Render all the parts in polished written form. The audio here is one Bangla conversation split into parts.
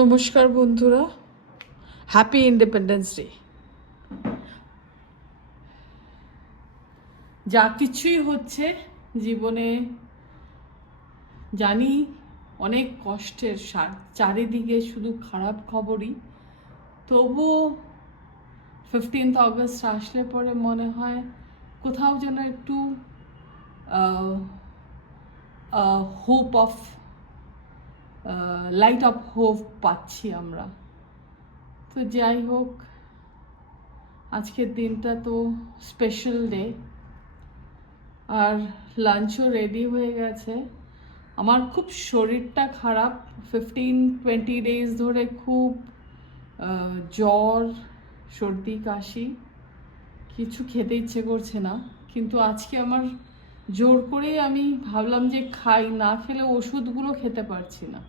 নমস্কার বন্ধুরা, হ্যাপি ইন্ডিপেন্ডেন্স ডে। যা কিছুই হচ্ছে জীবনে জানি অনেক কষ্টের, চারিদিকে শুধু খারাপ খবরই। তবুও 15th অগস্ট আসলে পরে মনে হয় কোথাও যেন একটু hope of light off hope পাচ্ছি আমরা। তো যাই হোক, আজকের দিনটা তো স্পেশাল ডে, আর লাঞ্চও রেডি হয়ে গেছে। আমার খুব শরীরটা খারাপ, 15-20 ডেজ ধরে খুব জ্বর, সর্দি, কাশি, কিছু খেতে ইচ্ছে করছে না। কিন্তু আজকে আমার জোর করেই আমি ভাবলাম যে খাই, না খেলে ওষুধগুলো খেতে পারছি না,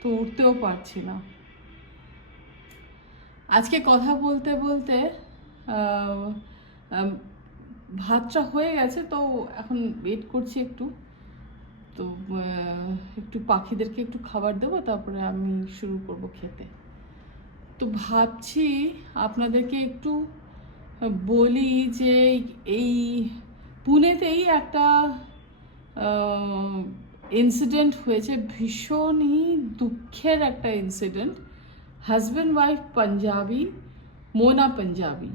তো উঠতেও পারছি না। আজকে কথা বলতে বলতে ভাতটা হয়ে গেছে, তো এখন ওয়েট করছি একটু, তো একটু পাখিদেরকে একটু খাবার দেবো, তারপরে আমি শুরু করব খেতে। তো ভাবছি আপনাদেরকে একটু বলি যে এই পুনেতেই একটা ইনসিডেন্ট হয়েছে, ভীষণই দুঃখের একটা incident. Husband wife Punjabi, Mona Punjabi,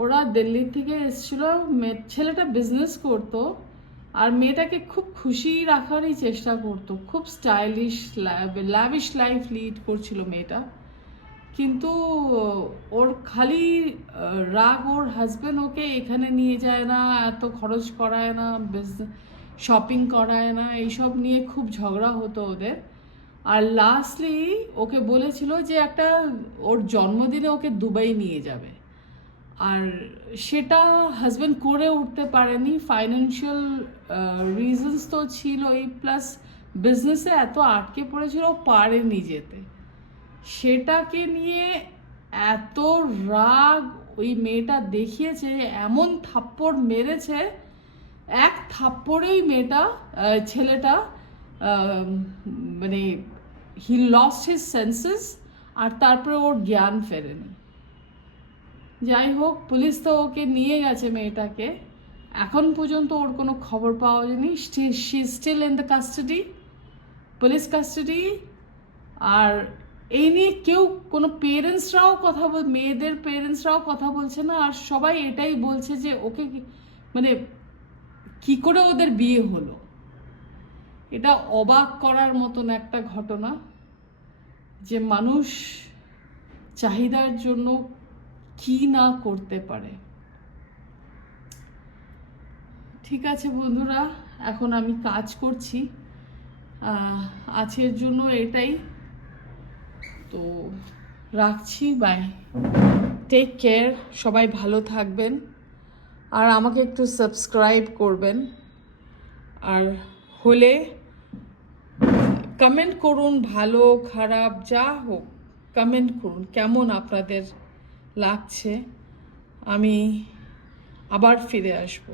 ওরা দিল্লি থেকে এসেছিল। ছেলেটা বিজনেস করতো আর মেয়েটাকে খুব খুশি রাখারই চেষ্টা করতো, খুব স্টাইলিশ ল্যাভিশ লাইফ লিড করছিল মেয়েটা। কিন্তু ওর খালি রাগ, ওর হাজব্যান্ড ওকে এখানে নিয়ে যায় না, এত খরচ করায় না, শপিং করায় না, এইসব নিয়ে খুব ঝগড়া হতো ওদের। আর লাস্টলি ওকে বলেছিল যে একটা ওর জন্মদিনে ওকে দুবাই নিয়ে যাবে, আর সেটা হাজব্যান্ড করে উঠতে পারেনি। ফাইন্যান্সিয়াল রিজনস তো ছিলই, প্লাস বিজনেসে এত আটকে পড়েছিল ও পারেনি যেতে। সেটাকে নিয়ে এত রাগ ওই মেয়েটা দেখিয়েছে, এমন থাপ্পড় মেরেছে, এক থাপ্পড়েই ছেলেটা মানে হি লস্ট হিজ সেন্সেস, আর তারপরে ওর জ্ঞান ফেরেনি। যাই হোক, পুলিশ তো ওকে নিয়ে গেছে মেয়েটাকে, এখন পর্যন্ত ওর কোনো খবর পাওয়া যায়নি। She still in the custody, police custody. আর এই নিয়ে কেউ, কোনো পেরেন্টসরাও মেয়েদের পেরেন্টসরাও কথা বলছে না, আর সবাই এটাই বলছে যে ওকে মানে কি করে ওদের বিয়ে হলো। এটা অবাক করার মতন একটা ঘটনা, যে মানুষ চাহিদার জন্য কি না করতে পারে। ঠিক আছে বন্ধুরা, এখন আমি কাজ করছি, আজকের জন্য এটাই। তো রাখছি, বাই, টেক কেয়ার, সবাই ভালো থাকবেন, আর আমাকে একটু সাবস্ক্রাইব করবেন, আর হলে কমেন্ট করুন, ভালো খারাপ যা হোক কমেন্ট করুন, কেমন আপনাদের লাগছে। আমি আবার ফিরে আসবো।